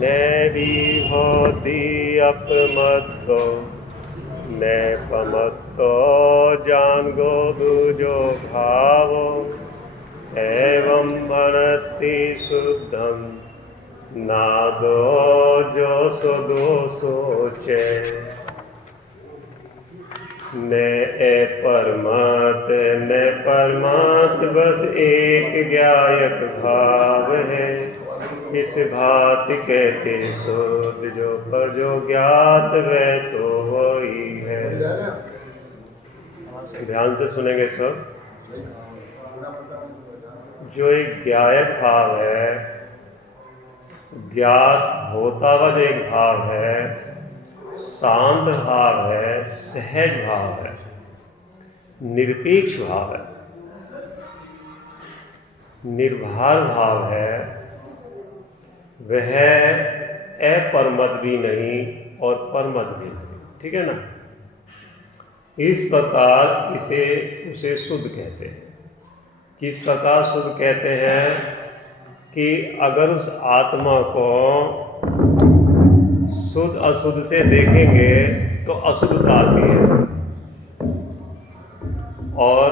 नैविहोति अपमत्तो नैपमत्तो जानगो दुजो भावो एवं भणति शुद्धं नादो जो दोषो चे न परमात बस एक ज्ञायक भाव है। इस भांति कहते शुद्ध जो पर जो ज्ञात वह तो वही है। ध्यान से सुनेंगे सब। जो एक ज्ञायक भाव है, ज्ञात होता हुआ जो एक भाव है, शांत भाव है, सहज भाव है, निरपेक्ष भाव है, निर्भर भाव है, वह अपरमत भी नहीं और परमत भी नहीं। ठीक है ना। इस प्रकार उसे शुद्ध कहते हैं। किस प्रकार शुद्ध कहते हैं कि अगर उस आत्मा को शुद्ध अशुद्ध से देखेंगे तो अशुद्धता आती है, और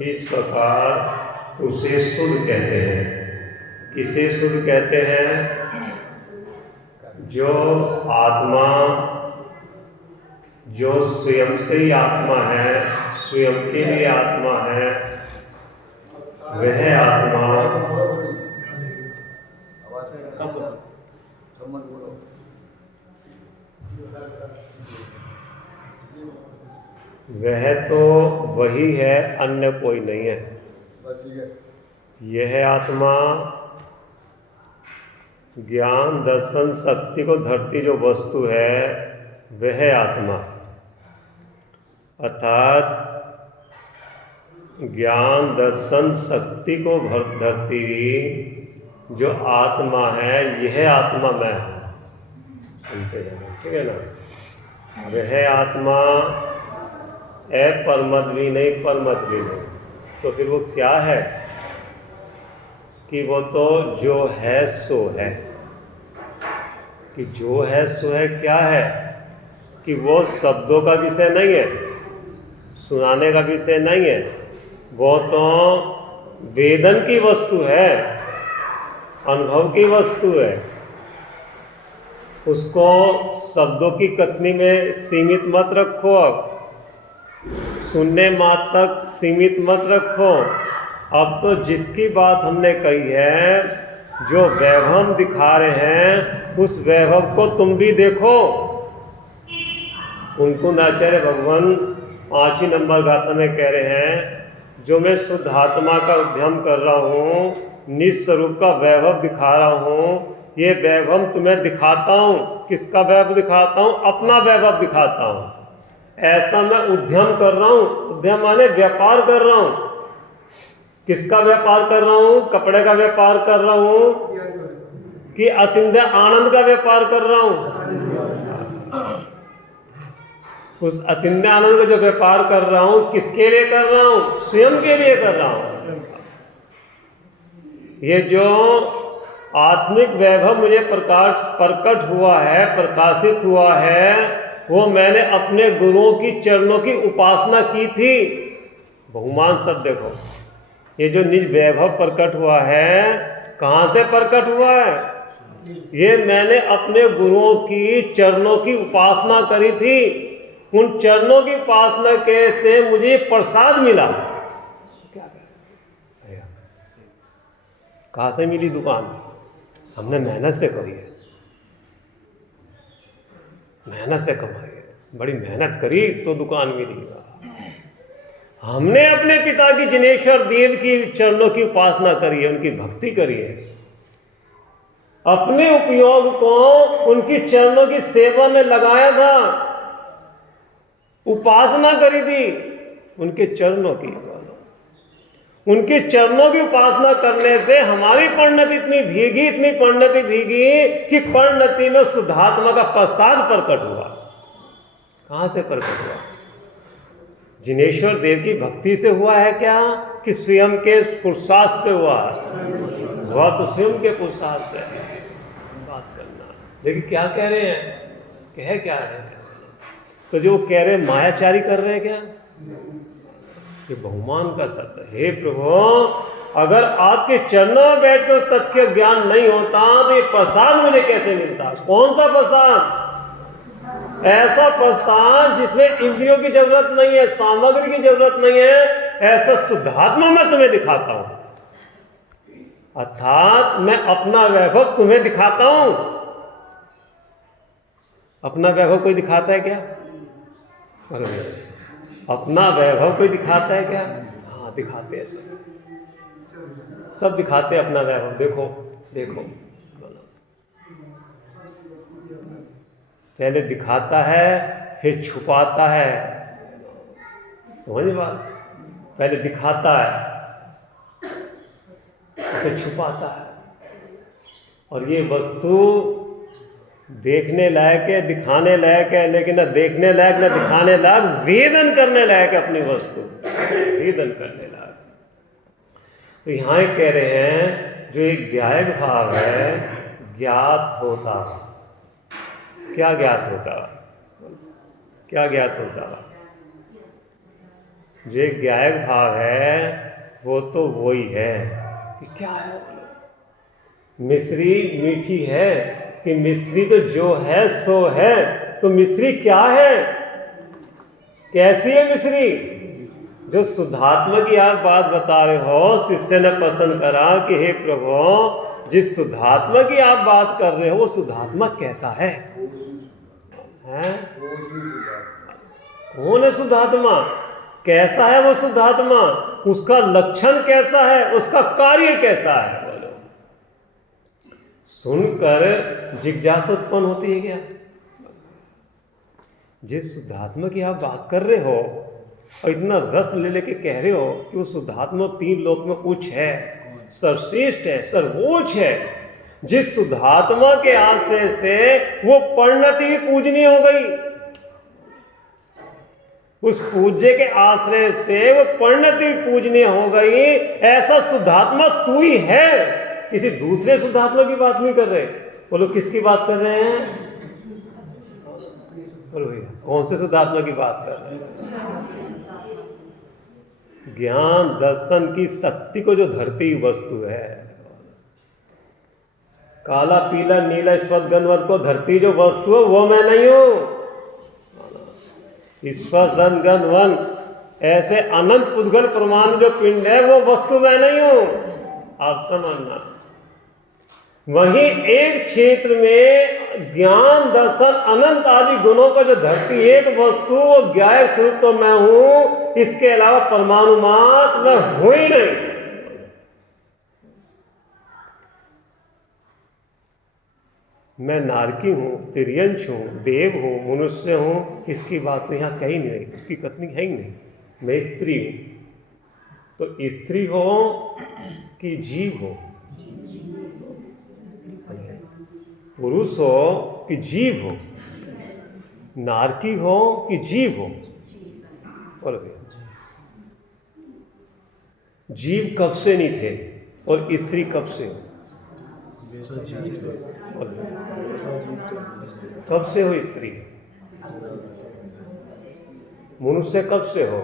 इस प्रकार उसे शुद्ध कहते हैं। किसे शुद्ध कहते हैं? जो आत्मा जो स्वयं से ही आत्मा है, स्वयं के लिए आत्मा है, वह आत्मा वह तो वही है, अन्य कोई नहीं है। यह आत्मा ज्ञान दर्शन शक्ति को धरती जो वस्तु है वह आत्मा, अर्थात ज्ञान दर्शन शक्ति को धरती जो आत्मा है, यह आत्मा मैं हूँ। सुनते जाना, ठीक है ना। वह आत्मा अपरमत भी नहीं, परमत भी नहीं। तो फिर वो क्या है? कि वो तो जो है सो है। कि जो है सो है क्या है? कि वो शब्दों का विषय नहीं है, सुनाने का विषय नहीं है, वो तो वेदन की वस्तु है, अनुभव की वस्तु है। उसको शब्दों की कथनी में सीमित मत रखो, अब सुनने मात्र तक सीमित मत रखो। अब तो जिसकी बात हमने कही है, जो वैभव दिखा रहे हैं, उस वैभव को तुम भी देखो। उनको आचार्य भगवान 5 नंबर गाथा में कह रहे हैं, जो मैं शुद्धात्मा का उद्यम कर रहा हूँ, निस्वरूप का वैभव दिखा रहा हूँ, ये वैभव तुम्हें दिखाता हूँ। किसका वैभव दिखाता हूँ? अपना वैभव दिखाता हूँ। ऐसा मैं उद्यम कर रहा हूँ। उद्यम माने व्यापार कर रहा हूँ। किसका व्यापार कर रहा हूँ? कपड़े का व्यापार कर रहा हूँ कि अतिंद्रिय आनंद का व्यापार कर रहा हूँ? उस अतिंद्रिय आनंद का जो व्यापार कर रहा हूँ, किसके लिए कर रहा हूँ? स्वयं के लिए कर रहा हूँ। ये जो आत्मिक वैभव मुझे प्रकट हुआ है, प्रकाशित हुआ है, वो मैंने अपने गुरुओं की चरणों की उपासना की थी। बहुमान शब्द देखो, ये जो निज वैभव प्रकट हुआ है, कहाँ से प्रकट हुआ है? ये मैंने अपने गुरुओं की चरणों की उपासना करी थी। उन चरणों की उपासना के से मुझे प्रसाद मिला। क्या करें? कहाँ से मिली दुकान? हमने मेहनत से करी है, मेहनत से कमाई है, बड़ी मेहनत करी तो दुकान मिली। हमने अपने पिता की जिनेश्वर देव की चरणों की उपासना करी है, उनकी भक्ति करी है, अपने उपयोग को उनकी चरणों की सेवा में लगाया था। उपासना करी थी उनके चरणों की। उनके चरणों की उपासना करने से हमारी परिणति इतनी परिणति भीगी कि परिणति में शुद्धात्मा का प्रसाद प्रकट हुआ। कहां से प्रकट हुआ? जिनेश्वर देव की भक्ति से हुआ है क्या, कि स्वयं के पुरुषार्थ से हुआ? हुआ तो स्वयं के पुरुषार्थ से। बात करना, लेकिन क्या कह रहे हैं? कह क्या रहे हैं? तो जो कह रहे हैं मायाचारी कर रहे हैं क्या? ये बहुमान का शब्द है। हे प्रभु, अगर आपके चरणों में बैठ कर उस तथ्य का ज्ञान नहीं होता तो ये प्रसाद मुझे कैसे मिलता? कौन सा प्रसाद? ऐसा प्रसाद जिसमें इंद्रियों की जरूरत नहीं है, सामग्री की जरूरत नहीं है, ऐसा शुद्धात्मा मैं तुम्हें दिखाता हूं। अर्थात मैं अपना वैभव तुम्हें दिखाता हूं। अपना वैभव कोई दिखाता है क्या? अपना वैभव कोई दिखाता है क्या? हाँ, दिखाते हैं सब दिखाते हैं अपना वैभव। देखो देखो, पहले दिखाता है फिर छुपाता है। समझ बात? पहले दिखाता है फिर छुपाता है। और ये वस्तु देखने लायक है, दिखाने लायक है, लेकिन न देखने लायक न दिखाने लायक, वेदन करने लायक है अपनी वस्तु, वेदन करने लायक। तो यहाँ कह रहे हैं जो एक ज्ञायक भाव है ज्ञात होता। क्या ज्ञात होता? क्या ज्ञात होता? जो एक ज्ञायक भाव है वो तो वही है कि क्या है? मिश्री मीठी है कि मिश्री तो जो है सो है। तो मिश्री क्या है? कैसी है मिश्री? जो शुद्धात्मा की आप बात बता रहे हो, शिष्य ने पसंद करा कि हे प्रभु, जिस शुद्धात्मा की आप बात कर रहे हो वो शुद्धात्मा कैसा है? कौन है शुद्धात्मा? कैसा है वो शुद्धात्मा? उसका लक्षण कैसा है? उसका कार्य कैसा है? बोलो। सुनकर जिज्ञासा उत्पन्न होती है क्या? जिस शुद्धात्मा की आप बात कर रहे हो और इतना रस ले लेके कह रहे हो कि वो शुद्धात्मा 3 लोक में उच्च है, सर्वश्रेष्ठ है, सर्वोच्च है, जिस शुद्धात्मा के आश्रय से वो परिणति भी पूजनीय हो गई, उस पूज्य के आश्रय से वो परिणति पूजनीय हो गई, ऐसा शुद्धात्मा तू ही है। किसी दूसरे शुद्धात्मा की बात नहीं कर रहे। बोलो किसकी बात कर रहे हैं? बोलो भैया, कौन से शुद्धात्मा की बात कर रहे हैं? ज्ञान दर्शन की शक्ति को जो धरती वस्तु है, काला पीला नीला स्वत गंधवन को धरती जो वस्तु है वो मैं नहीं हूं। ईश्वर सन गंधवन ऐसे अनंत उद्गल प्रमाण जो पिंड है वो वस्तु मैं नहीं हूं। आप समझना, वहीं एक क्षेत्र में ज्ञान दर्शन अनंत आदि गुणों का जो धरती एक वस्तु वो ज्ञायक स्वरूप तो मैं हूं, इसके अलावा परमाणु मात्र मैं हूं ही नहीं। मैं नारकी हूं, तिर्यंश हूं, देव हूं, मनुष्य हूं, इसकी बात तो यहाँ कहीं नहीं रही, उसकी कथनी है ही नहीं। मैं स्त्री हूं। तो स्त्री हो कि जीव हो, पुरुष हो कि जीव हो, नारकी हो कि जीव हो। और जीव कब से नहीं थे और स्त्री कब से हो? कब से हो स्त्री? मनुष्य कब से हो?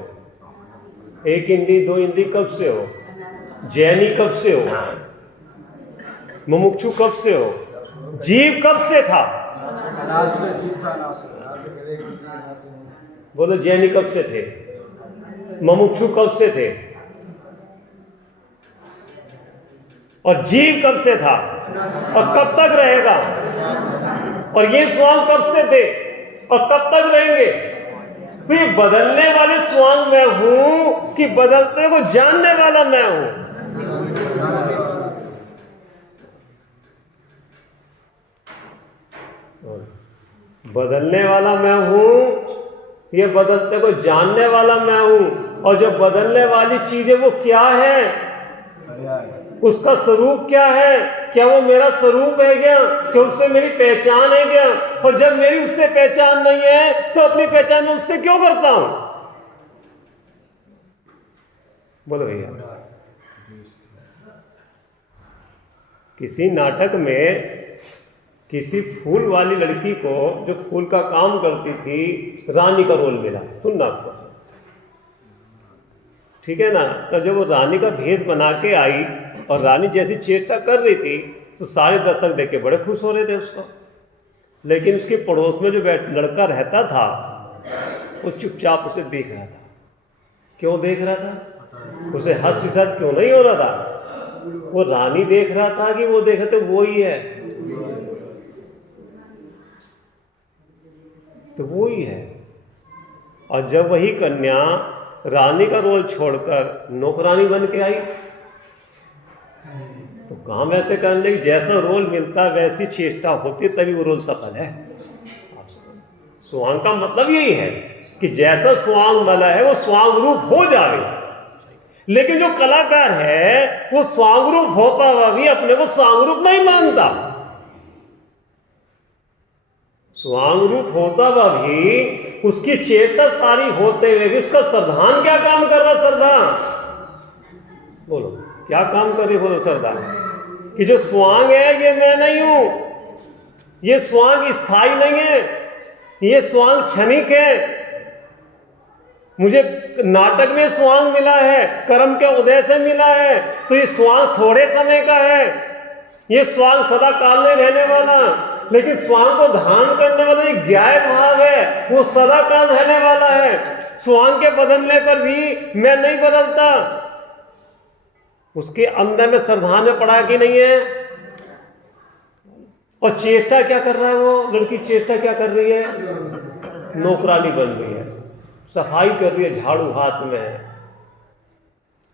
1 इंद्री 2 इंद्री कब से हो? जैनी कब से हो? मुमुक्षु कब से हो? जीव कब से था? बोलो जैनी कब से थे? मुमुक्षु कब से थे? और जीव कब से था और कब तक रहेगा? और ये स्वांग कब से थे और कब तक रहेंगे? तो ये बदलने वाले स्वांग मैं हूं कि बदलते को जानने वाला मैं हूं? बदलने वाला मैं हूं ये बदलते को जानने वाला मैं हूं, और जो बदलने वाली चीज है वो क्या है, उसका स्वरूप क्या है, क्या वो मेरा स्वरूप है क्या, क्या उससे मेरी पहचान है क्या? और जब मेरी उससे पहचान नहीं है तो अपनी पहचान में उससे क्यों करता हूं? बोलो भैया। किसी नाटक में किसी फूल वाली लड़की को, जो फूल का काम करती थी, रानी का रोल मिला। सुनना आपको, ठीक है ना? तो जब वो रानी का भेष बना के आई और रानी जैसी चेष्टा कर रही थी तो सारे दर्शक देख के बड़े खुश हो रहे थे उसको। लेकिन उसके पड़ोस में जो लड़का रहता था वो चुपचाप उसे देख रहा था। क्यों देख रहा था? उसे हंस विसर्ज क्यों नहीं हो रहा था? वो रानी देख रहा था कि वो देख रहे थे वो ही है, तो वो ही है। और जब वही कन्या रानी का रोल छोड़कर नौकरानी बन के आई तो काम ऐसे करने की जैसा रोल मिलता वैसी चेष्टा होती तभी वो रोल सफल है। स्वांग का मतलब यही है कि जैसा स्वांग वाला है वो स्वांग रूप हो जाए। लेकिन जो कलाकार है वो स्वांग रूप होता हुआ भी अपने को स्वांग रूप नहीं मानता। स्वांग रूप होता हुआ भी उसकी चेष्टा सारी होते हुए भी उसका श्रद्धान क्या काम कर रहा? श्रद्धा बोलो क्या काम कर रही? बोलो श्रद्धा। कि जो स्वांग है ये मैं नहीं हूं, ये स्वांग स्थायी नहीं है, ये स्वांग क्षणिक है। मुझे नाटक में स्वांग मिला है, कर्म के उदय से मिला है, तो ये स्वांग थोड़े समय का है, ये स्वांग सदा काल नहीं रहने वाला। लेकिन स्वांग को धारण करने वाला एक ज्ञाय भाव है, वो सदा काल रहने वाला है। स्वांग के बदलने पर भी मैं नहीं बदलता। उसके अंदर में श्रद्धा में पड़ा कि नहीं है? और चेष्टा क्या कर रहा है वो लड़की? चेष्टा क्या कर रही है? नौकरानी बन रही है, सफाई कर रही है, झाड़ू हाथ में है।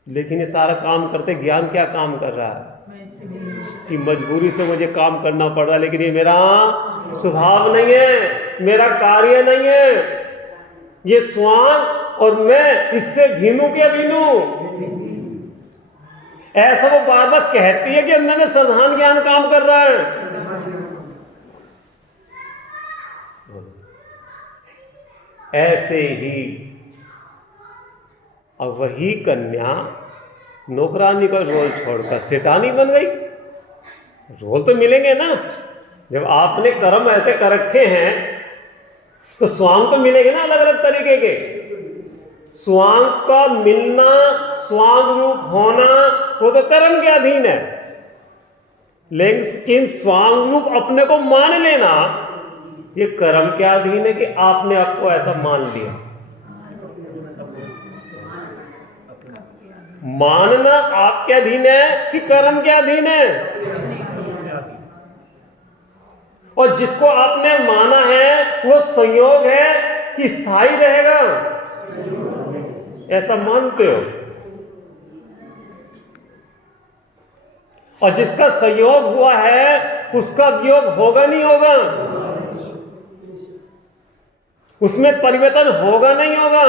लेकिन ये सारा काम करते ज्ञान क्या काम कर रहा है? कि मजबूरी से मुझे काम करना पड़ रहा है, लेकिन ये मेरा स्वभाव नहीं है, मेरा कार्य नहीं है। ये स्वांग और मैं इससे भिन्नु क्या भिन्नु? ऐसा वो बार बार कहती है कि अंदर में श्रद्धान ज्ञान काम कर रहा है। ऐसे ही अब वही कन्या नौकरानी का रोल छोड़कर सेठानी बन गई। रोल तो मिलेंगे ना, जब आपने कर्म ऐसे कर रखे हैं तो स्वांग तो मिलेंगे ना अलग अलग तरीके के। स्वांग का मिलना, स्वांग रूप होना, वो तो कर्म के अधीन है। लेकिन स्वांग रूप अपने को मान लेना ये कर्म के अधीन है कि आपने आपको ऐसा मान लिया। मानना आपके अधीन है कि कर्म के अधीन है? और जिसको आपने माना है वो संयोग है कि स्थायी रहेगा, ऐसा मानते हो? और जिसका संयोग हुआ है उसका वियोग होगा नहीं होगा? उसमें परिवर्तन होगा नहीं होगा?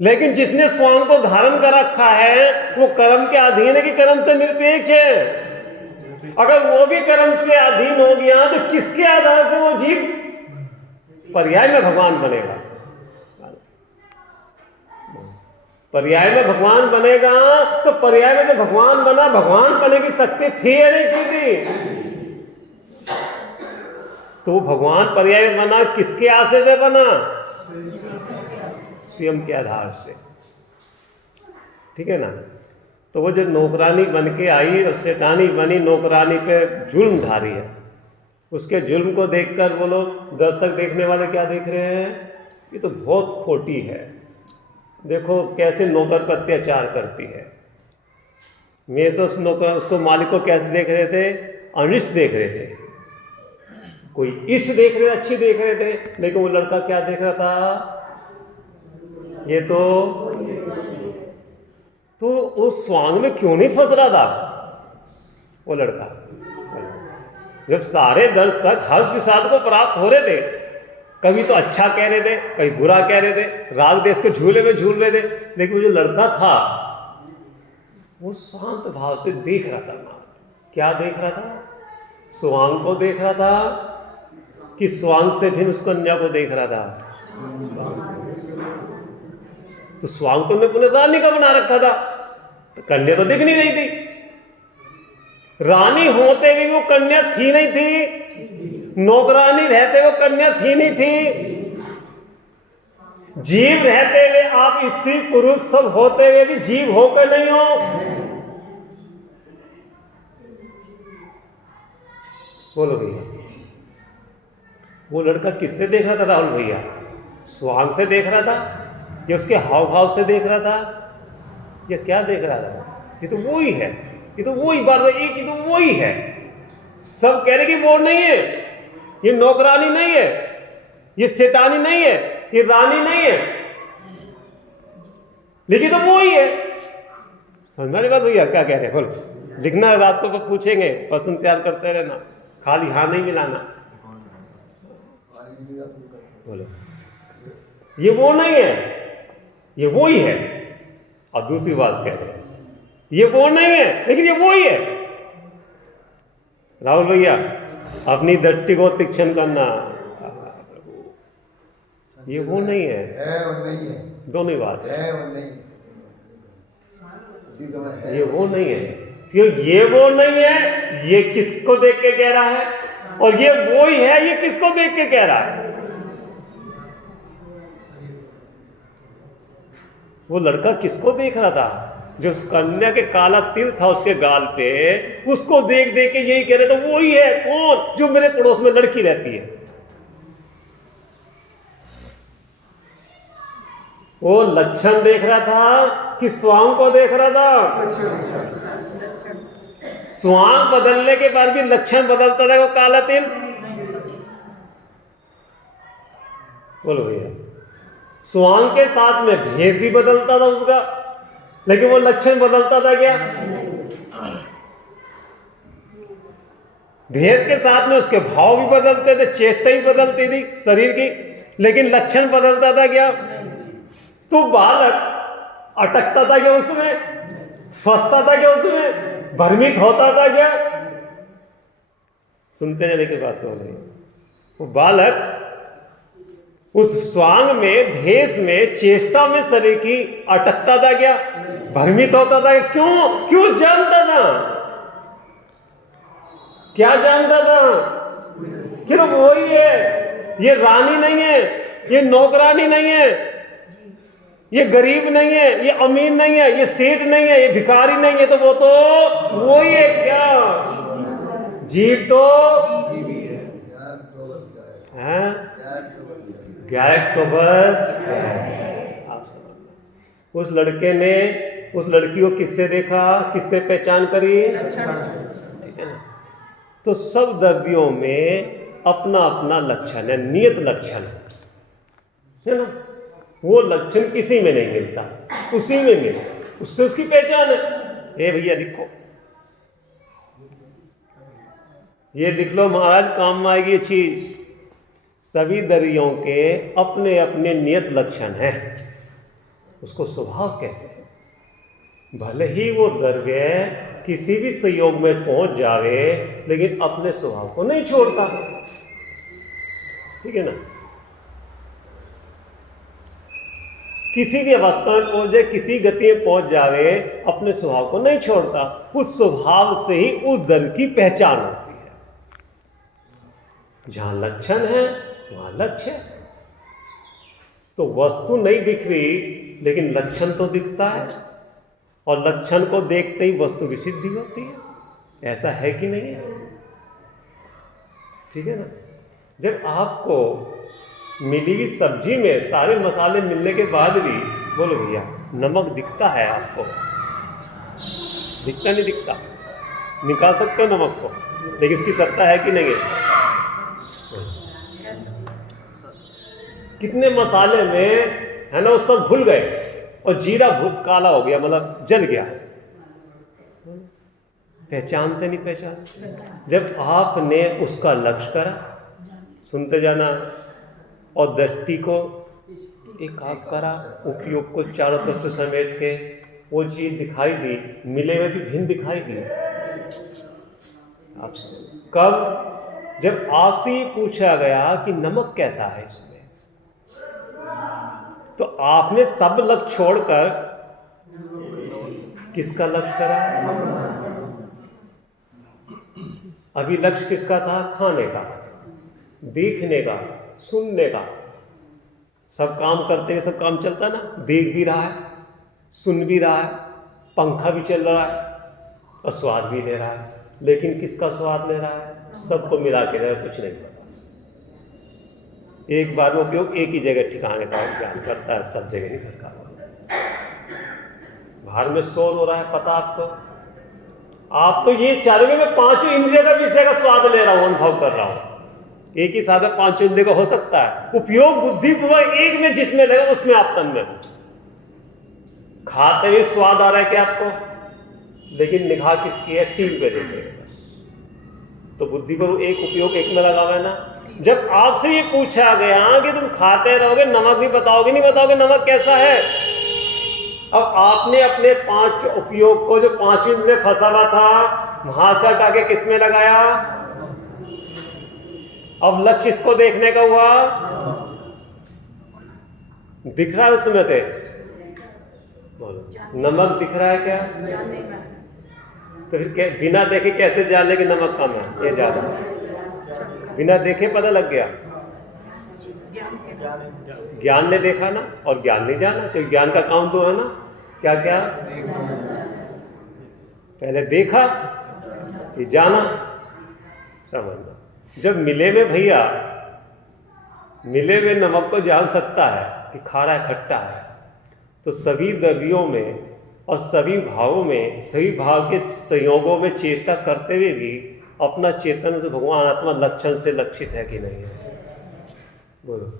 लेकिन जिसने स्वांग को धारण कर रखा है वो कर्म के अधीन है कि कर्म से निरपेक्ष है? अगर वो भी कर्म से अधीन हो गया तो किसके आधार से वो जीव पर्याय में भगवान बनेगा? पर्याय में भगवान बनेगा तो पर्याय में जो भगवान बना, भगवान बनने की शक्ति थी या नहीं थी? तो भगवान पर्याय में बना किसके आशय से बना? स्वयं के आधार से। ठीक है ना? तो वो जो नौकरानी बन के आई और सेठानी बनी, नौकरानी पे जुल्म ढारी है। उसके जुल्म को देखकर वो लोग दर्शक देखने वाले क्या देख रहे हैं? ये तो बहुत खोटी है, देखो कैसे नौकर पर अत्याचार करती है। मेरे से उस नौकर उसको मालिक को कैसे देख रहे थे? अनिष्ट देख रहे थे। कोई इष्ट देख रहे, अच्छी देख रहे थे, लेकिन वो लड़का क्या देख रहा था? ये तो उस स्वांग में क्यों नहीं फंस रहा था वो लड़का? जब सारे दर्शक हर्ष विषाद को प्राप्त हो रहे थे कभी तो अच्छा कह रहे थे, कभी बुरा कह रहे थे, राग देश के झूले में झूल रहे थे। लेकिन वो जो लड़का था वो शांत भाव से देख रहा था माँ। क्या देख रहा था? स्वांग को देख रहा था कि स्वांग से भी उस कन्या को देख रहा था? तो स्वांग तो ने रानी का बना रखा था, तो कन्या तो दिख नहीं रही थी। रानी होते भी वो कन्या थी नहीं थी, नौकरानी रहते वो कन्या थी नहीं थी, जीव रहते हुए आप स्त्री पुरुष सब होते हुए भी जीव होकर नहीं हो। बोलो भैया, वो लड़का किससे देख रहा था राहुल भैया? स्वांग से देख रहा था या उसके हाव भाव से देख रहा था, या क्या देख रहा था? ये तो वो ही है, ये तो वो ही बार बार एक, ये तो वो ही है। सब कह रहे कि वो नहीं है, ये नौकरानी नहीं है, ये सेठानी नहीं है, ये रानी नहीं है, लेकिन तो वो ही है। समझ वाली बात भैया? क्या कह रहे हैं? बोलो, लिखना रात को पूछेंगे, प्रश्न तैयार करते रहना, खाली हाँ नहीं मिलाना। बोलो, ये वो नहीं है, ये वो ही है। और दूसरी बात कह रहे हैं, ये वो नहीं है लेकिन ये वो ही है। राहुल भैया, अपनी दृष्टि को तीक्ष्ण करना। ये वो नहीं है और नहीं है, दोनों ही बात है और नहीं। ये वो नहीं है, क्यों ये वो नहीं है? ये किसको देख के कह रहा है? और ये वो ही है, ये किसको देख के कह रहा है? वो लड़का किसको देख रहा था? जो उस कन्या के काला तिल था उसके गाल पे, उसको देख देख के यही कह रहे थे वो ही है। कौन? जो मेरे पड़ोस में लड़की रहती है। वो लक्षण देख रहा था कि स्वांग को देख रहा था? स्वांग बदलने के बाद भी लक्षण बदलता था, वो काला तिल। बोलो भैया, स्वांग के साथ में भेद भी बदलता था उसका, लेकिन वो लक्षण बदलता था क्या? भेद के साथ में उसके भाव भी बदलते थे, चेष्टा ही बदलती थी शरीर की, लेकिन लक्षण बदलता था क्या? तो बालक अटकता था क्या उसमें? फंसता था क्या उसमें? भ्रमित होता था क्या? सुनते चले की बात हो रही। वो बालक उस स्वांग में, भेष में, चेष्टा में शरीर की अटकता था क्या? भ्रमित होता था? क्यों जानता था? क्या जानता था? कि वो ही है, ये रानी नहीं है, ये नौकरानी नहीं है, ये गरीब नहीं है, ये अमीर नहीं है, ये सेठ नहीं है, ये भिखारी नहीं है, तो वो ही है। क्या जीव तो है, गायक तो बस आप समझ। उस लड़के ने उस लड़की को किससे देखा, किससे पहचान करी? ठीक है ना? तो सब दर्दियों में अपना अपना लक्षण है, नियत लक्षण है ना? वो लक्षण किसी में नहीं मिलता, उसी में मिले, उससे उसकी पहचान है। ए भैया लिखो, ये लिख लो महाराज, काम में आएगी ये चीज। सभी दरियों के अपने अपने नियत लक्षण हैं, उसको स्वभाव कहते हैं। भले ही वो द्रव्य किसी भी संयोग में पहुंच जावे, लेकिन अपने स्वभाव को नहीं छोड़ता। ठीक है ना? किसी भी अवस्था में पहुंच जाए, किसी गति में पहुंच जावे, अपने स्वभाव को नहीं छोड़ता। उस स्वभाव से ही उस दर की पहचान होती है। जहां लक्षण है वहां लक्ष्य है। तो वस्तु नहीं दिख रही, लेकिन लक्षण तो दिखता है, और लक्षण को देखते ही वस्तु की सिद्धि होती है। ऐसा है कि नहीं है? ठीक है ना? जब आपको मिली हुई सब्जी में सारे मसाले मिलने के बाद भी, बोलो भैया, नमक दिखता है आपको? दिखता नहीं दिखता? निकाल सकते हो नमक को, लेकिन उसकी सत्ता है कि नहीं है? कितने मसाले में है ना, वो सब भूल गए और जीरा काला हो गया, मतलब जल गया। पहचानते नहीं पहचान। जब आपने उसका लक्ष्य करा, सुनते जाना, और दृष्टि को एक आप करा, उपयोग को चारों तरफ से समेट के वो चीज दिखाई दी, मिले में भी भिन्न दिखाई दी। आप कब? जब आपसे ये पूछा गया कि नमक कैसा है इसमें, तो आपने सब लक्ष्य छोड़कर किसका लक्ष्य करा? अभी लक्ष्य किसका था? खाने का, देखने का, सुनने का। सब काम करते हुए सब काम चलता ना, देख भी रहा है, सुन भी रहा है, पंखा भी चल रहा है और स्वाद भी ले रहा है। लेकिन किसका स्वाद ले रहा है? सबको मिला के रहा, कुछ नहीं पता। एक बार में उपयोग एक ही जगह ठिकाने का ज्ञान करता है, सब जगह नहीं करता। बाहर में शोर हो रहा है, पता आपको? आप तो ये चारोगे मैं पांचों इंद्रिय का विषय का स्वाद ले रहा हूं, अनुभव कर रहा हूं। एक ही साधन पांचों इंद्रिय का हो सकता है। उपयोग बुद्धि पूर्वक एक में जिसमें लगे उसमें आप तन में। खाते हुए स्वाद आ रहा है क्या आपको? लेकिन निगाह किसकी है? टीम पे देते हैं बस। तो बुद्धि पर एक उपयोग एक में लगा हुआ है ना। जब आपसे ये पूछा गया कि तुम खाते रहोगे, नमक भी बताओगे नहीं बताओगे नमक कैसा है, अब आपने अपने पांच उपयोग को, जो पांच इंद्रिय में फंसा हुआ था, वहां से हटा के किसमें लगाया? अब लक्ष्य इसको देखने का हुआ, दिख रहा है उसमें से? बोलो, नमक दिख रहा है क्या? तो फिर बिना देखे कैसे जाने कि नमक कम है ये ज्यादा? बिना देखे पता लग गया? ज्ञान ने देखा ना, और ज्ञान नहीं जाना। तो ज्ञान का काम तो है ना, क्या क्या? पहले देखा कि जाना, समझना। जब मिले में भैया, मिले में नमक को जान सकता है कि खारा है, खट्टा है, तो सभी द्रव्यों में और सभी भावों में, सभी भाव के संयोगों में चेष्टा करते हुए भी अपना चेतन से भगवान आत्मा लक्षण से लक्षित है कि नहीं है? बोलो।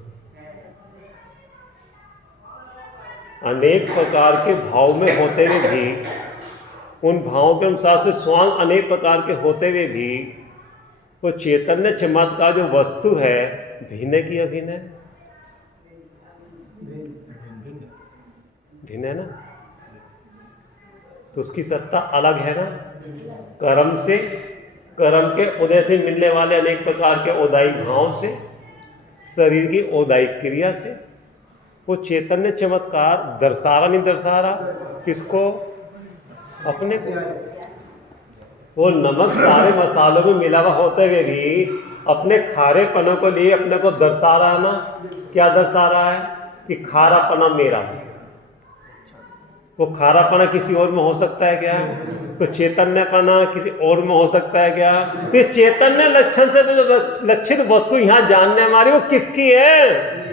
अनेक प्रकार के भाव में होते हुए भी, उन भावों के अनुसार से स्वांग अनेक प्रकार के होते हुए भी, वो चैतन्य चमत्कार जो वस्तु है, भिन्न की अभिन्न है? भिन्न है ना। तो उसकी सत्ता अलग है ना। कर्म से, कर्म के उदय से मिलने वाले अनेक प्रकार के औदायिक भाव से, शरीर की औदायिक क्रिया से, वो चैतन्य चमत्कार दर्शा रहा नहीं दर्शा रहा? किसको? अपने को। वो नमक सारे मसालों में मिला हुआ होते हुए भी अपने खारेपनों को लिए अपने को दर्शा रहा ना। क्या दर्शा रहा है? कि खारापना मेरा है। वो खारापना किसी और में हो सकता है क्या? तो चैतन्यपना किसी और में हो सकता है क्या? तो चैतन्य लक्षण से तो जो लक्षित वस्तु यहाँ जानने हमारी, वो किसकी है?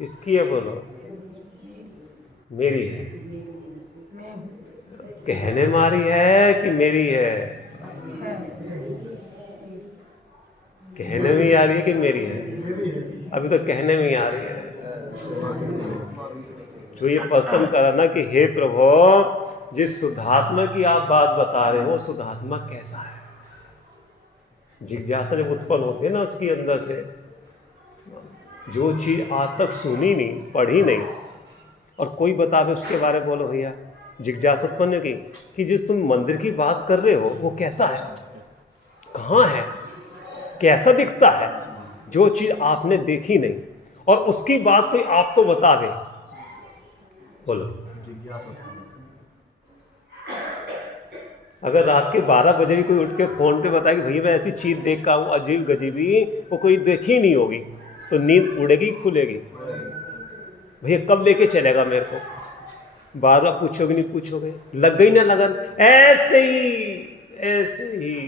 किसकी है? बोलो। मेरी है। कहने मारी है कि मेरी है? कहने में ही आ रही है कि मेरी है? अभी तो कहने में ही आ रही है। जो ये पसंद करा ना कि हे प्रभु, जिस शुद्धात्मा की आप बात बता रहे हो, शुद्धात्मा कैसा है? जिज्ञासा जब उत्पन्न होती है ना उसके अंदर से, जो चीज आज तक सुनी नहीं, पढ़ी नहीं, और कोई बता दे उसके बारे में, बोलो भैया, जिज्ञासा उत्पन्न की कि जिस तुम मंदिर की बात कर रहे हो वो कैसा है, कहाँ है, कैसा दिखता है? जो चीज आपने देखी नहीं और उसकी बात कोई आपको बता दे, बोलो। अगर रात के 12 बजे भी कोई उठ के फोन पे बताए कि भैया मैं ऐसी चीज देख का हूँ अजीब गजीबी, वो कोई देखी नहीं होगी, तो नींद उड़ेगी खुलेगी? भैया कब लेके चलेगा मेरे को? 12 पूछोगे नहीं पूछोगे? लग गई ना लगन? ऐसे ही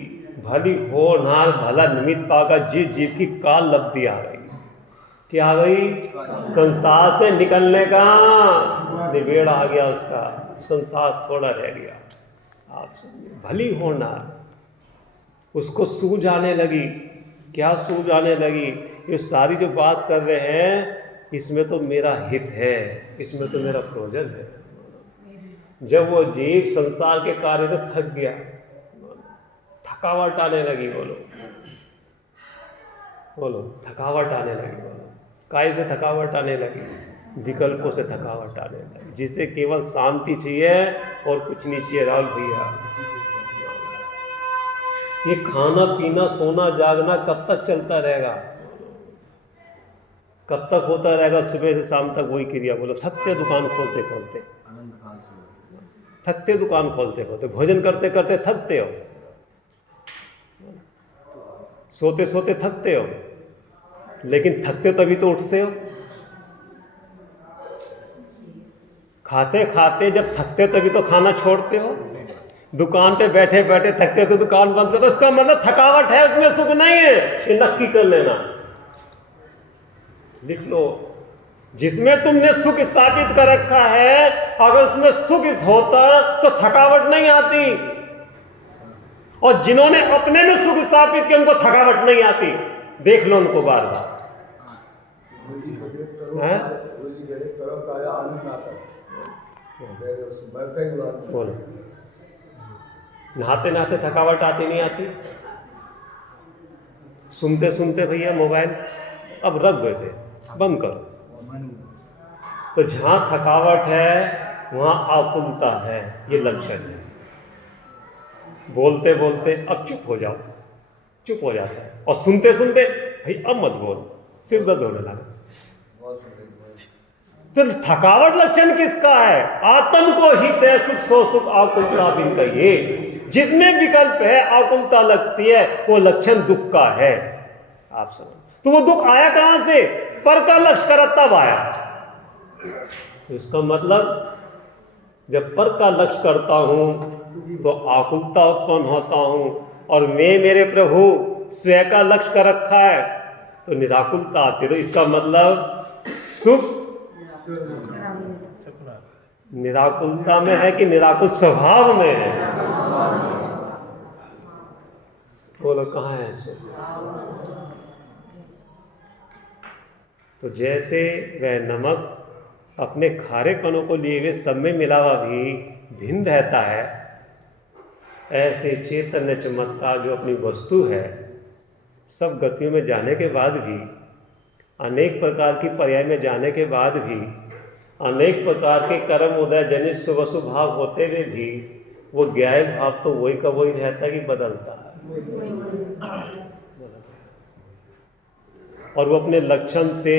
भली होनहार भला निमित्त पाका जिस जीव की काल लब्धि आ गई। क्या आ गई? संसार से निकलने का निबेड़ा आ गया उसका, संसार थोड़ा रह गया। आप समझिए, भली होनहार उसको सूझ आने लगी। क्या सूझ आने लगी? ये सारी जो बात कर रहे हैं, इसमें तो मेरा हित है, इसमें तो मेरा प्रयोजन है। जब वो जीव संसार के कार्य से थक गया, थकावट आने लगी, बोलो, बोलो थकावट आने लगी, बोलो काय से थकावट आने लगी, विकल्पों से थकावट आने लगी, जिसे केवल शांति चाहिए और कुछ नहीं चाहिए। राहुल भैया ये खाना पीना सोना जागना कब तक चलता रहेगा, कब तक होता रहेगा? सुबह से शाम तक वही क्रिया। बोलो थकते दुकान खोलते खोलते, थकते दुकान खोलते खोलते, भोजन करते करते थकते हो, सोते सोते थकते हो, लेकिन थकते तभी तो उठते हो। खाते खाते जब थकते तभी तो खाना छोड़ते हो। दुकान पे बैठे बैठे थकते तो दुकान बंद कर दो, इसका मतलब थकावट है, उसमें सुख नहीं है, ये नक्की कर लेना, लिख लो। जिसमें तुमने सुख स्थापित कर रखा है, अगर उसमें सुख होता तो थकावट नहीं आती, और जिन्होंने अपने में सुख स्थापित किया उनको थकावट नहीं आती। देख लो उनको बार बार, बोलो नहाते नहाते थकावट आती नहीं आती? सुनते सुनते भैया मोबाइल अब रख दो, इसे बंद करो। तो जहां थकावट है वहां आकुलता है, ये लक्षण है। बोलते बोलते अब चुप हो जाओ, चुप हो जाता है, और सुनते सुनते भाई अब मत बोल, सिर दर्द होने लगा। तो थकावट लक्षण किसका है? आत्म को हित है सुख सो सुख आकुलता बिन कहिए। जिसमें विकल्प है आकुलता लगती है, वो लक्षण दुख का है। आप समझ, तो वो दुख आया कहां से? पर का लक्ष्य करा तब आया। तो इसका मतलब जब पर का लक्ष्य करता हूं तो आकुलता उत्पन्न होता हूं, और मैं मेरे प्रभु स्वयं का लक्ष्य कर रखा है तो निराकुलता आती है। तो इसका मतलब सुख निराकुलता में है कि निराकुल स्वभाव में है? बोलो कहाँ है सुख? तो जैसे वह नमक अपने खारेपनों को लिए हुए सब में मिला हुआ भी भिन्न रहता है, ऐसे चैतन्य चमत्कार जो अपनी वस्तु है, सब गतियों में जाने के बाद भी, अनेक प्रकार की पर्याय में जाने के बाद भी, अनेक प्रकार के कर्म उदय जनित शुभ अशुभ भाव होते हुए भी, वो ज्ञाय भाव तो वही का वही रहता कि बदलता है। और वो अपने लक्षण से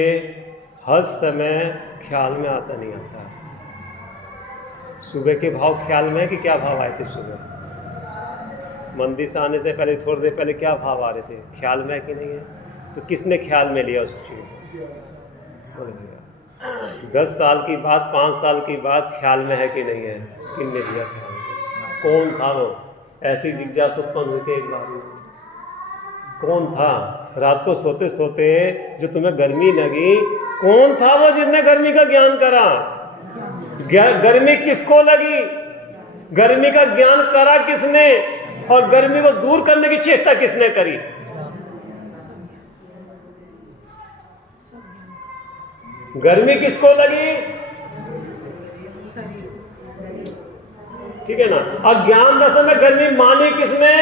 हर समय ख्याल में आता नहीं आता। सुबह के भाव ख्याल में है कि क्या भाव आए थे सुबह? मंदिर से आने से पहले थोड़ी देर पहले क्या भाव आ रहे थे? ख्याल में है कि नहीं है? तो किसने ख्याल में लिया उस चीज? 10 साल की बात, 5 साल की बात ख्याल में है कि नहीं है? किसने लिया ख्याल में? कौन था वो? ऐसी जिज्ञासा उत्पन्न हुई थी एक बार में। कौन था? रात को सोते सोते जो तुम्हें गर्मी लगी, कौन था वो जिसने गर्मी का ज्ञान करा? गर्मी किसको लगी? गर्मी का ज्ञान करा किसने? और गर्मी को दूर करने की चेष्टा किसने करी? गर्मी किसको लगी? ठीक है ना? अज्ञान दशा में गर्मी मानी किसने?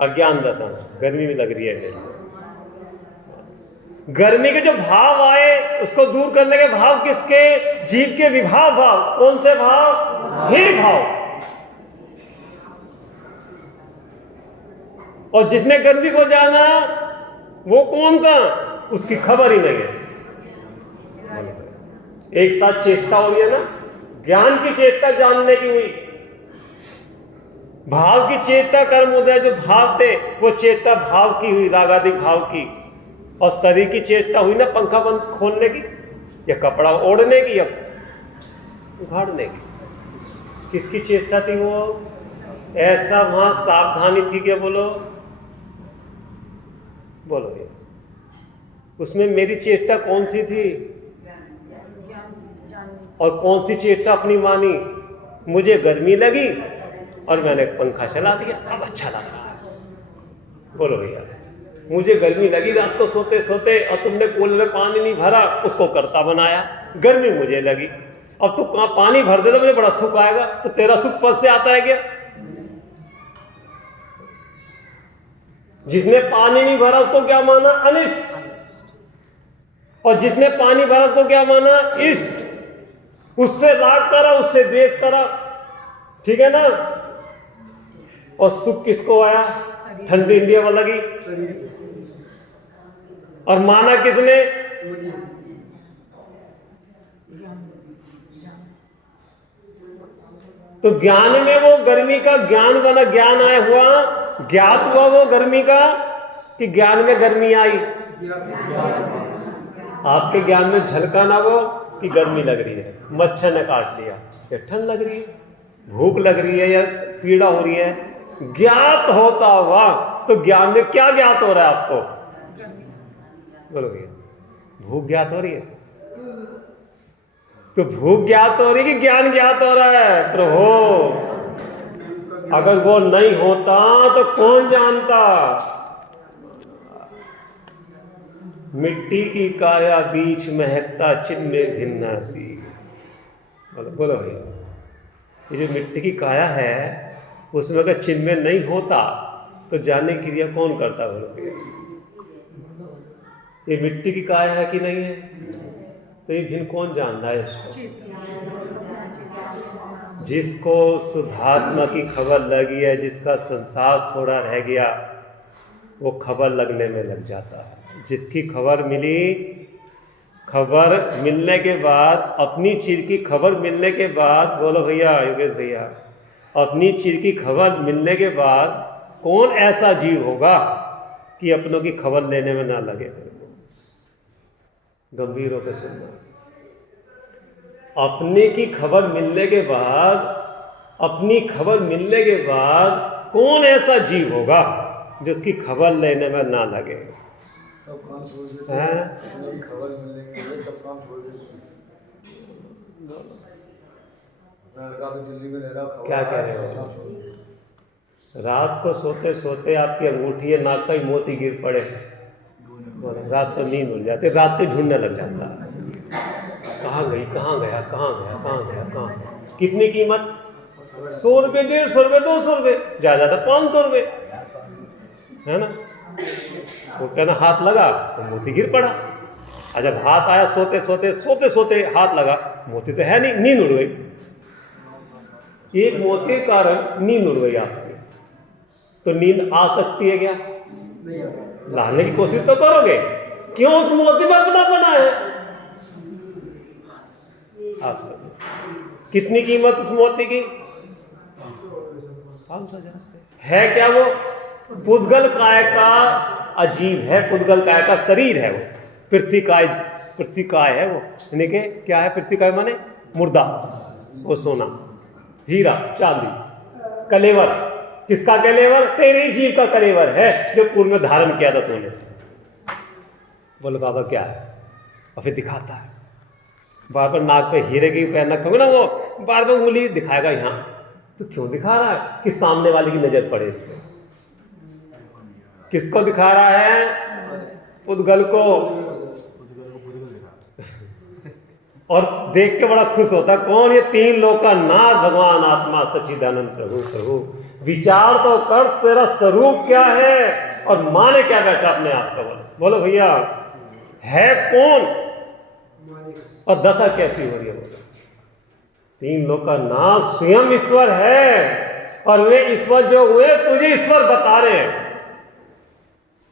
अज्ञान दशा में गर्मी भी लग रही है। गर्मी के जो भाव आए उसको दूर करने के भाव किसके? जीव के विभाव भाव। कौन से भाव? हे भाव। और जिसने गर्मी को जाना वो कौन था? उसकी खबर ही नहीं है। एक साथ चेष्टा हो रही है ना, ज्ञान की चेष्टा जानने की हुई, भाव की चेष्टा कर्म उदय जो भाव थे वो चेष्टा भाव की हुई, रागादिक भाव की। और शरीर की चेष्टा हुई ना, पंखा बंद खोलने की या कपड़ा ओढ़ने की या उघाड़ने की। किसकी चेष्टा थी वो? ऐसा वहां सावधानी थी क्या? बोलो बोलो ये। उसमें मेरी चेष्टा कौन सी थी और कौन सी चेष्टा अपनी मानी? मुझे गर्मी लगी और मैंने पंखा चला दिया, अब अच्छा लग रहा है। बोलो भैया, मुझे गर्मी लगी रात को सोते सोते और तुमने कूलर में पानी नहीं भरा, उसको करता बनाया। गर्मी मुझे लगी, अब तू कहाँ पानी भर दे तो मुझे बड़ा सुख आएगा। तो तेरा सुख पद से आता है क्या? जिसने पानी नहीं भरा उसको क्या माना? अनिष्ट। और जिसने पानी भरा उसको क्या माना? इष्ट। उससे राग करा, उससे द्वेष करा, ठीक है ना? और सुख किसको आया? ठंडी इंडिया वाला की। और माना किसने? तो ज्ञान में वो गर्मी का ज्ञान बना, ज्ञान आया हुआ, ज्ञात हुआ वो गर्मी का, कि ज्ञान में गर्मी आई? आपके ज्ञान में झलका ना वो कि गर्मी लग रही है, मच्छर ने काट लिया, या ठंड लग रही है, भूख लग रही है, या पीड़ा हो रही है, ज्ञात होता हुआ। तो ज्ञान में क्या ज्ञात हो रहा है आपको? बोलो भैया, भूख ज्ञात हो रही है? तो भूख ज्ञात हो रही है कि ज्ञान ज्ञात हो रहा है? प्रभु, अगर वो नहीं होता तो कौन जानता? मिट्टी की काया बीच महकता चिन्ह भिन्न थी। बोलो भैया, ये जो मिट्टी की काया है उसमें अगर चिन्ह नहीं होता तो जानने की क्रिया कौन करता? बोलो भैया, ये मिट्टी की काया है कि नहीं है? तो ये भिन्न कौन जानता है इसको? जिसको शुद्धात्मा की खबर लगी है, जिसका संसार थोड़ा रह गया, वो खबर लगने में लग जाता है। जिसकी खबर मिली, खबर मिलने के बाद, अपनी चीज की खबर मिलने के बाद, बोलो भैया योगेश भैया, अपनी चीज की खबर मिलने के बाद कौन ऐसा जीव होगा कि अपनों की खबर लेने में ना लगे? गंभीर होकर सुनना। अपने की खबर मिलने के बाद, अपनी खबर मिलने के बाद कौन ऐसा जीव होगा जिसकी खबर लेने में ना लगे? सब काम छोड़ देते हैं, खबर मिलने के लिए सब काम छोड़ देते हैं। लड़का भी दिल्ली में रह रहा, क्या कह रहे हो? रात को सोते सोते आपकी अंगूठी है, नाक का ही मोती गिर पड़े, रात को नींद उड़ जाती, रात को ढूंढने लग जाता है, कहाँ गई, कहाँ गया, कहाँ गया, कहाँ गया, कहाँ? कितनी कीमत? 100 रुपये, 150 रुपये, 200 रुपये, ज़्यादा 500 रुपये, है ना? तो कहना हाथ लगा तो मोती गिर पड़ा। और जब हाथ आया सोते सोते हाथ लगा, मोती तो है नहीं, नींद उड़ गई। एक मोती के कारण नींद उड़ गई आपकी, तो नींद आ सकती है क्या? लाने की कोशिश तो करोगे, क्यों? उस मोती में अपना बना है। आप समझो कितनी कीमत उस मोती की? 500 है क्या? वो पुद्गल काय का अजीब है, पुद्गल काय का शरीर है, वो पृथ्वी काय है वो, यानी कि क्या है? पृथ्वी काय माने मुर्दा, वो सोना, हीरा, चांदी, कलेवर। किसका कलेवर? तेरे ही जीव का कलेवर है जो पूर्व में धारण किया था तूने। बोले बाबा क्या है? और फिर दिखाता है, बार बार नाक पे हीरे की पहनना कहूँगा ना, वो बार बार उंगली दिखाएगा यहाँ। तो क्यों दिखा रहा है? कि सामने वाले की नजर पड़े इस पर। किसको दिखा रहा है? पुद्गल को। और देख के बड़ा खुश होता है, कौन? ये 3 लोक का नाथ भगवान आत्मा सच्चिदानंद प्रभु। प्रभु विचार तो कर, तेरा स्वरूप क्या है और माने क्या बैठा अपने आप का? बोलो भैया, है कौन और दशा कैसी हो रही है? 3 लोक का नाथ स्वयं ईश्वर है, और वे ईश्वर जो हुए तुझे ईश्वर बता रहे हैं।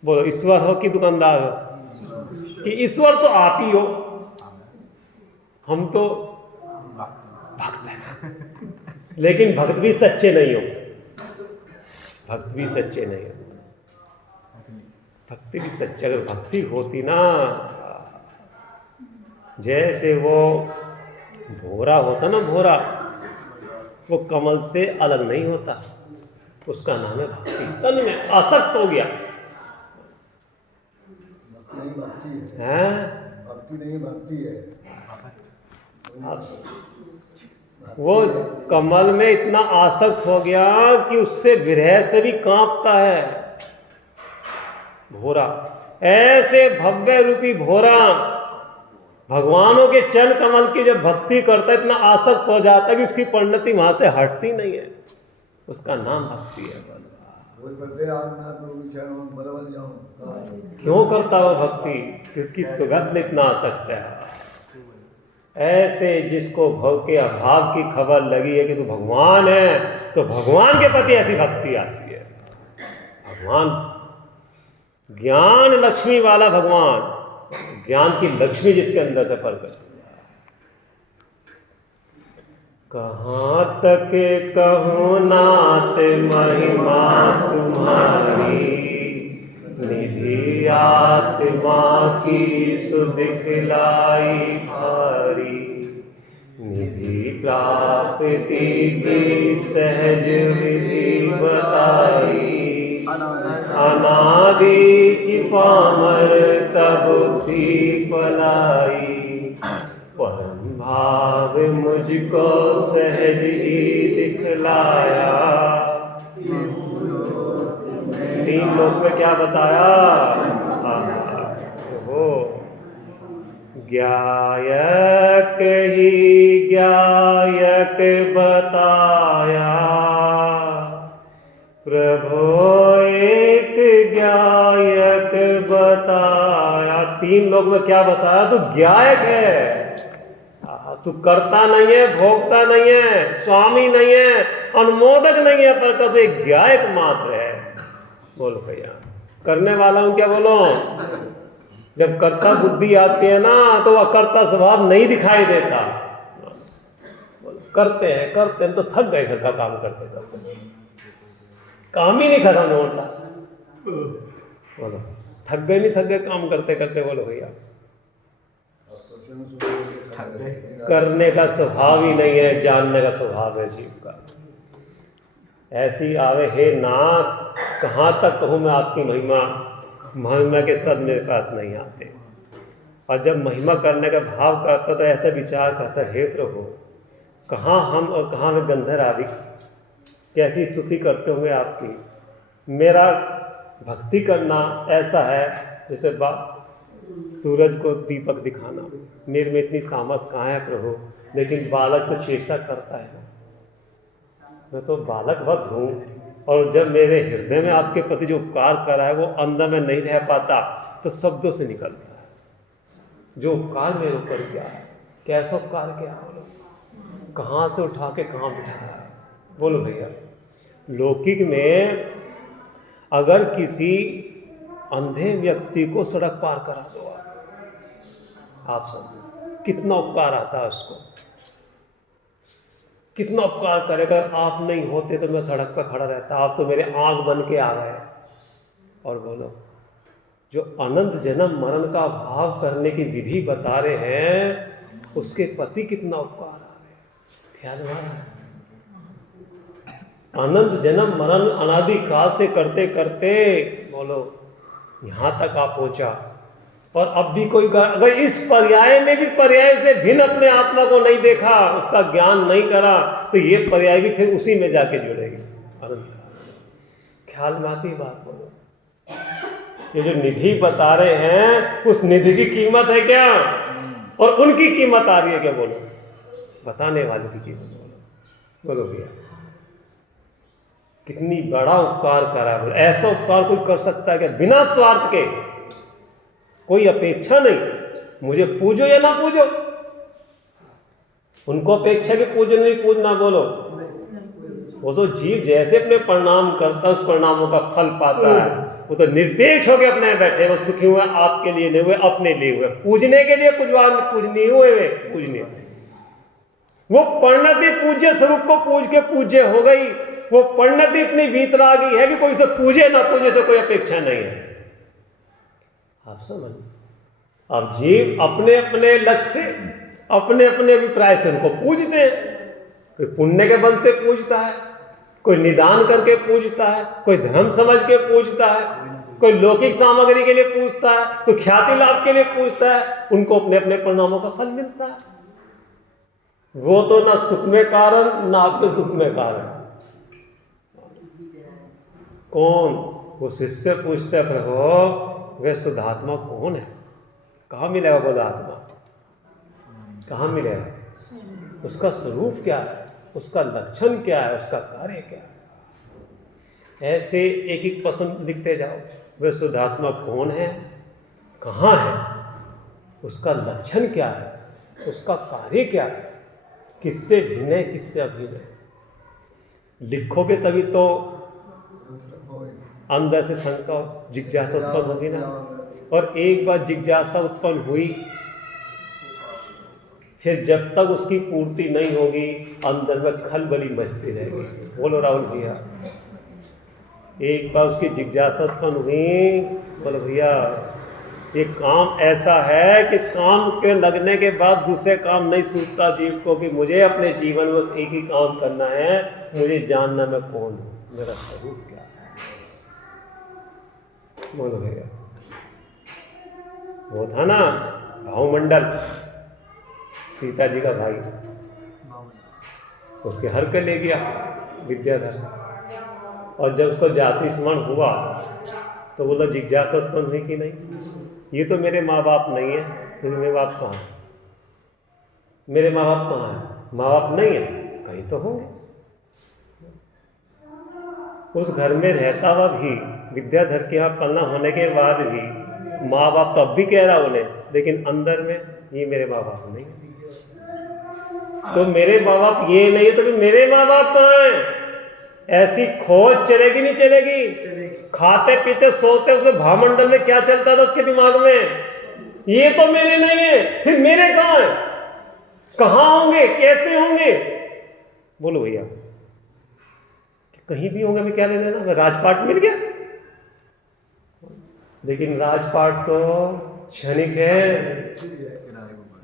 बोलो ईश्वर हो कि दुकानदार हो? कि ईश्वर तो आप ही हो, हम तो भक्त हैं। लेकिन भक्त भी सच्चे नहीं हो, भक्त भी सच्चे नहीं हो, भक्ति भी सच्चे। अगर भक्ति होती ना, जैसे वो भोरा होता ना, भोरा, वो कमल से अलग नहीं होता, उसका नाम है भक्ति। तन में आसक्त हो गया है, भक्ति नहीं, भक्ति है। वो कमल में इतना आसक्त हो गया कि उससे विरह से भी कांपता है भोरा। ऐसे भव्य रूपी भोरा भगवानों के चरण कमल की जब भक्ति करता है, इतना आसक्त हो जाता है कि उसकी परिणति वहां से हटती नहीं है। उसका नाम भक्ति है। बोल पड़ते आज मैं प्रभु के चरणों में बदल जाऊं। क्यों करता वो भक्ति? कि उसकी सुगंध में इतना आसक्त है। ऐसे जिसको भव के अभाव की खबर लगी है कि तू भगवान है, तो भगवान के प्रति ऐसी भक्ति आती है। भगवान ज्ञान लक्ष्मी वाला भगवान, ज्ञान की लक्ष्मी जिसके अंदर से प्रकट है। कहाँ तक कहूँ नाथ महिमा तुम्हारी, निधि आत्मा की सुदिखलाई भारी, निधि प्राप्ति की सहज विधि बताई, अनादि की पामर तब थी पलाई, परम भाव मुझको सहज ही दिखलाया। तीन लोग में क्या बताया? वो ज्ञायक ही ज्ञायक बताया, प्रभु एक ज्ञायक बताया। तीन लोग में क्या बताया? तू ज्ञायक है, तू करता नहीं है, भोगता नहीं है, स्वामी नहीं है, अनुमोदक नहीं है, पर तो एक ज्ञायक मात्र है। बोलो भैया, करने वाला हूं क्या? बोलो। जब कर्ता बुद्धि आती है ना, तो वह कर्ता स्वभाव नहीं दिखाई देता। करते हैं तो थक गए घर का काम करते करते, काम ही नहीं खत्म होता। बोलो, थक गए काम करते करते? बोलो भैया, करने का स्वभाव ही नहीं है, जानने का स्वभाव है जीव का। ऐसी आवे हे नाथ, कहाँ तक कहूँ मैं आपकी महिमा, महिमा के शब्द मेरे पास नहीं आते। और जब महिमा करने का भाव करता तो ऐसा विचार करता, हे प्रभु, कहाँ हम और कहाँ वे गंधर आदि, कैसी स्तुति करते होंगे आपकी। मेरा भक्ति करना ऐसा है जैसे सूरज को दीपक दिखाना। मेरे में इतनी सामर्थ कहाँ है प्रभु, लेकिन बालक तो चेष्टा करता है। मैं तो बालक वक्त हूँ, और जब मेरे हृदय में आपके प्रति जो उपकार करा है वो अंदर में नहीं रह पाता, तो शब्दों से निकलता है। जो उपकार मेरे ऊपर किया है, कैसा उपकार किया? बोलो, कहाँ से उठा के कहाँ बिठाया है? बोलो भैया, लौकिक में अगर किसी अंधे व्यक्ति को सड़क पार करा दो, आप समझो कितना उपकार आता है उसको, कितना उपकार करेगा। आप नहीं होते तो मैं सड़क पर खड़ा रहता, आप तो मेरे आँख बन के आ गए। और बोलो, जो अनंत जन्म मरण का भाव करने की विधि बता रहे हैं, उसके पति कितना उपकार आ रहे, ख्याल रहा है? अनंत जन्म मरण अनादि काल से करते करते बोलो यहाँ तक आप पहुंचा। और अब भी कोई अगर इस पर्याय में भी पर्याय से भिन्न अपने आत्मा को नहीं देखा, उसका ज्ञान नहीं करा, तो ये पर्याय भी फिर उसी में जाके जुड़ेगी अनंत काल। ख्याल में आती बात? बोलो, ये जो निधि बता रहे हैं, उस निधि की कीमत है क्या? और उनकी कीमत आ रही है क्या? बोलो, बताने वाले की कीमत। बोलो भैया, कितनी बड़ा उपकार करा है। ऐसा उपकार कोई कर सकता है क्या बिना स्वार्थ के? कोई अपेक्षा नहीं, मुझे पूजो या ना पूजो, उनको अपेक्षा के पूजो नहीं पूजना। बोलो, वो तो जीव जैसे अपने प्रणाम करता है, उस प्रणामों का फल पाता है। वो तो निरपेक्ष होकर अपने बैठे, वो सुखी हुए आपके लिए नहीं हुए, अपने लिए हुए, पूजने के लिए पूजनीय हुए वे पूजनीय। वो परिणति पूज्य स्वरूप को पूज के पूज्य हो गई। वो परिणति इतनी वीतरागी है कि कोई से पूजे ना पूजे से कोई अपेक्षा नहीं है। आप समझ, अब जीव अपने अपने लक्ष्य से, अपने अपने अभिप्राय से उनको पूजते हैं। कोई पुण्य के बल से पूजता है, कोई निदान करके पूजता है, कोई धर्म समझ के पूजता है, कोई लौकिक सामग्री के लिए पूजता है, कोई ख्याति लाभ के लिए पूजता है। उनको अपने अपने परिणामों का फल मिलता है। वो तो ना सुख में कारण ना अपने दुख में कारण। कौन? वो शिष्य पूछते हैं, प्रभु वे शुद्धात्मा कौन है? कहाँ मिलेगा बोध आत्मा? कहाँ मिलेगा? उसका स्वरूप क्या है? उसका लक्षण क्या है? उसका कार्य क्या है? ऐसे एक एक पसंद लिखते जाओ। वह शुद्धात्मा कौन है, कहाँ है, उसका लक्षण क्या है, उसका कार्य क्या है, किससे भिन्न है, किससे अभिन्न है। लिखोगे तभी तो अंदर से शंका और जिज्ञासा उत्पन्न होगी ना। और एक बार जिज्ञासा उत्पन्न हुई, फिर जब तक उसकी पूर्ति नहीं होगी अंदर में खलबली मचती रहेगी। बोलो राहुल भैया, एक बार उसकी जिज्ञासा उत्पन्न हुई, बोलो भैया ये काम ऐसा है कि काम के लगने के बाद दूसरे काम नहीं सूझता जीव को कि मुझे अपने जीवन में बस एक ही काम करना है, मुझे जानना मैं कौन हूँ, मेरा स्वरूप क्या है। बोलो भैया, वो था ना भावमंडल, सीता जी का भाई, उसके हर के ले गया विद्याधर। और जब उसको जाति स्मरण हुआ तो बोला जिज्ञासा उत्पन्न हुई कि नहीं, ये तो मेरे माँ बाप नहीं है, तो मेरे बाप कहाँ है, मेरे माँ बाप कहाँ है, माँ बाप नहीं है, कहीं तो होंगे। उस घर में रहता हुआ भी, विद्याधर के यहाँ पलना होने के बाद भी माँ बाप तो अब भी कह रहा उन्हें, लेकिन अंदर में ये मेरे माँ बाप नहीं है। तो मेरे माँ बाप ये नहीं है तो फिर मेरे माँ बाप कहाँ हैं? ऐसी खोज चलेगी नहीं चलेगी। खाते पीते सोते उसके भावमंडल में क्या चलता था उसके दिमाग में, ये तो मेरे नहीं है, फिर मेरे कहाँ है, कहाँ होंगे, कैसे होंगे। बोलो भैया, कहीं भी होंगे मैं क्या ले लेना, मैं राजपाट मिल गया, लेकिन राजपाट तो क्षणिक है,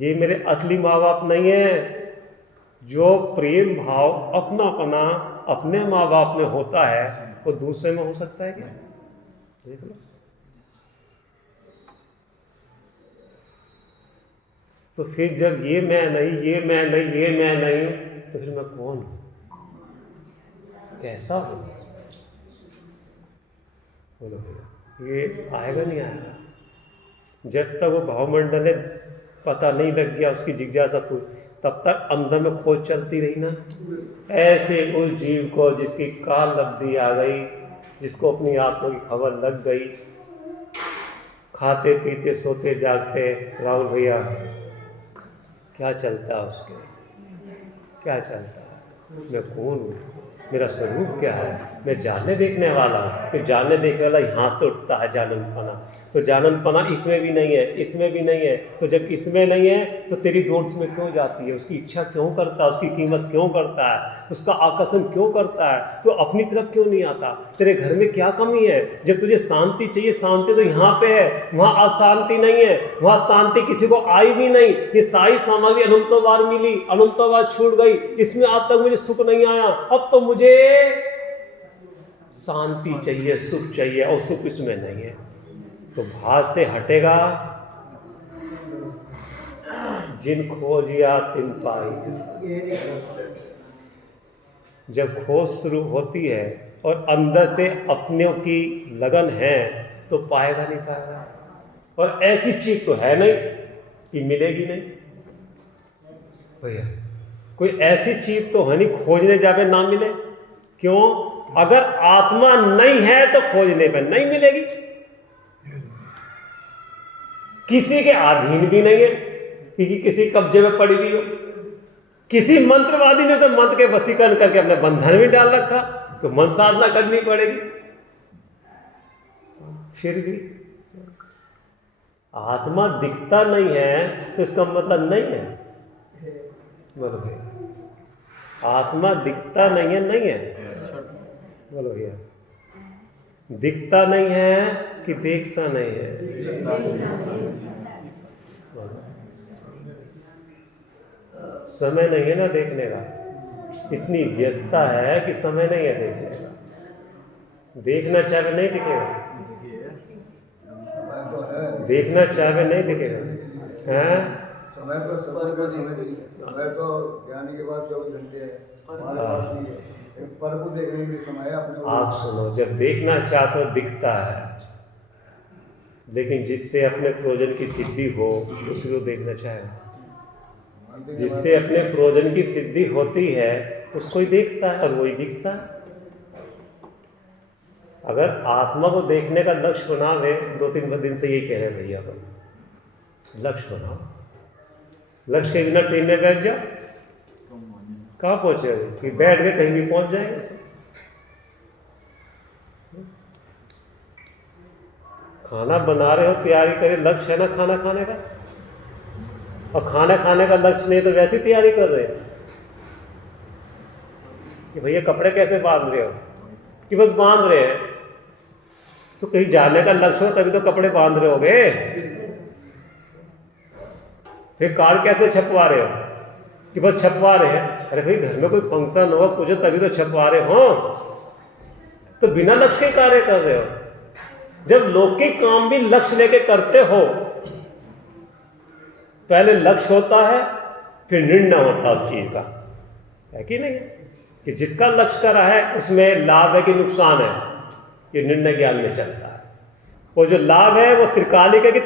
ये मेरे असली माँ बाप नहीं है। जो प्रेम भाव अपनापना अपने माँ बाप में होता है वो दूसरे में हो सकता है क्या, देख लो। तो फिर जब ये मैं नहीं, ये मैं नहीं, ये मैं नहीं, तो फिर मैं कौन हूँ, कैसा हूँ। बोलो भैया, ये आएगा नहीं आएगा। जब तक वो भावमंडल पता नहीं लग गया, उसकी जिज्ञासा पूरी, तब तक अंदर में खोज चलती रही ना। ऐसे उस जीव को जिसकी काल लब्धि आ गई, जिसको अपनी आत्मा की खबर लग गई, खाते पीते सोते जागते, राहुल भैया क्या चलता है उसके, क्या चलता है, मैं कौन हूँ, मेरा स्वरूप क्या है, मैं जानने देखने वाला हूँ। तो जानने देखने वाला यहाँ से उठता है जाननपना, तो जाननपना इसमें भी नहीं है, इसमें भी नहीं है। तो जब इसमें नहीं है तो तेरी दौड़ इसमें क्यों जाती है, उसकी इच्छा क्यों करता है, उसकी कीमत क्यों करता है, उसका आकर्षण क्यों करता है, तो अपनी तरफ क्यों नहीं आता। तेरे घर में क्या कमी है, जब तुझे शांति चाहिए, शांति तो यहाँ पे है, वहाँ अशांति नहीं है, वहाँ शांति किसी को आई भी नहीं। ये सारी सामग्री अनंतों बार मिली, अनंतों बार छूट गई, इसमें आज तक मुझे सुख नहीं आया, अब तो मुझे शांति चाहिए, सुख चाहिए, और सुख इसमें नहीं है। तो भाव से हटेगा, जिन खोजिया तिन पाई। जब खोज शुरू होती है और अंदर से अपनों की लगन है तो पाएगा नहीं पाएगा। और ऐसी चीज तो है नहीं कि मिलेगी नहीं भैया, कोई ऐसी चीज तो है नहीं खोजने जावे ना मिले। क्यों? अगर आत्मा नहीं है तो खोजने पर नहीं मिलेगी। किसी के अधीन भी नहीं है, किसी कब्जे में पड़ी हुई हो, किसी मंत्रवादी ने उसे मंत्र के वशीकरण करके अपने बंधन में डाल रखा, तो मन साधना करनी पड़ेगी। फिर भी आत्मा दिखता नहीं है तो इसका मतलब नहीं है, बोलो भैया। आत्मा दिखता नहीं है, नहीं है, बोलो भैया। दिखता नहीं है कि देखता नहीं है? समय नहीं है ना देखने का, इतनी व्यस्तता है कि समय नहीं है देखने का। देखना चाहे नहीं दिखेगा, देखना चाहे नहीं दिखेगा, हैं? समय तो समय तो ज्ञानी के बाद 24 घंटे है, पर को देखने के लिए समय है अपने। आप सुनो, जब देखना चाहते हो दिखता है, लेकिन जिससे अपने प्रयोजन की सिद्धि हो उसी को देखना चाहे। जिससे अपने प्रयोजन की सिद्धि होती है उसको ही देखता है और वही दिखता है। अगर आत्मा को देखने का लक्ष्य बनावे, 2-3 दिन से यही कह रहे हैं भैया को, लक्ष्य बनाओ। लक्ष्य के बिना ट्रेन में बैठ जाओ, कहाँ पहुंचेगा? कि बैठ के कहीं भी पहुंच जाएंगे। खाना बना रहे हो, तैयारी करे, लक्ष्य है ना खाना खाने का, और खाना खाने का लक्ष्य नहीं तो वैसी तैयारी कर रहे हो कि भैया कपड़े कैसे बांध रहे हो, कि बस बांध रहे हैं। तो कहीं जाने का लक्ष्य हो तभी तो कपड़े बांध रहे होगे। फिर कार्ड कैसे छपवा रहे हो, कि बस छपवा रहे हैं। अरे भाई घर में कोई फंक्शन हो कुछ हो तभी तो छपवा रहे हो, तो बिना लक्ष्य के कार्य कर रहे हो। जब लौकिक काम भी लक्ष्य लेके करते हो, पहले लक्ष्य होता है फिर निर्णय होता है उस चीज का, है कि नहीं? कि जिसका लक्ष्य करा है उसमें लाभ है कि नुकसान है, ये निर्णय ज्ञान में चलता है। वो जो लाभ है वो त्रिकालिक है कि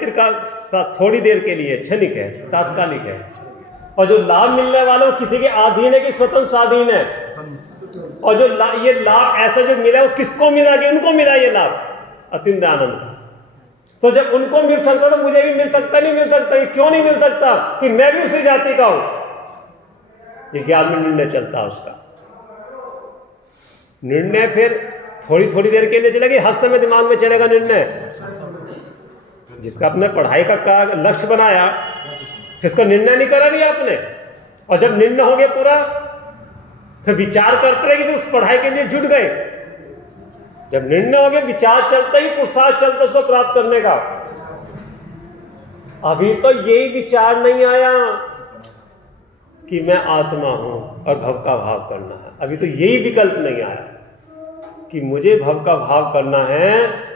थोड़ी देर के लिए क्षणिक है, तात्कालिक है। और जो लाभ मिलने वाला वो किसी के अधीन है कि स्वतंत्र स्वाधीन है। और जो ये लाभ ऐसा जो मिला वो किसको मिला? कि उनको मिला ये लाभ अतिंद्र आनंद का। तो जब उनको मिल सकता तो मुझे भी मिल सकता, नहीं मिल सकता? क्यों नहीं मिल सकता? कि मैं भी उसी जाति का हूं। ये ज्ञान में निर्णय चलता है उसका। निर्णय फिर थोड़ी थोड़ी देर के लिए चलेगा, हर समय दिमाग में चलेगा निर्णय। जिसका अपने पढ़ाई का लक्ष्य बनाया, फिर उसका निर्णय नहीं करा नहीं आपने, और जब निर्णय हो गया पूरा फिर विचार करते रहे कि उस पढ़ाई के लिए जुट गए। जब निर्णय हो गया विचार चलता ही पुरुषार्थ चलता उसको प्राप्त करने का। अभी तो यही विचार नहीं आया कि मैं आत्मा हूं और भव का भाव करना है। अभी तो यही विकल्प नहीं आया कि मुझे भव का भाव करना है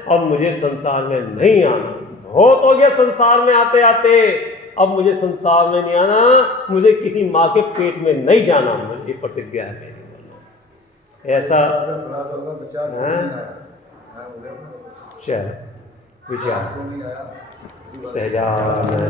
और मुझे संसार में नहीं आना। बहुत हो गया संसार में आते आते, अब मुझे संसार में नहीं आना, मुझे किसी माँ के पेट में नहीं जाना। मुझे प्रतिज्ञा है मेरी। ऐसा विचार सहजानंद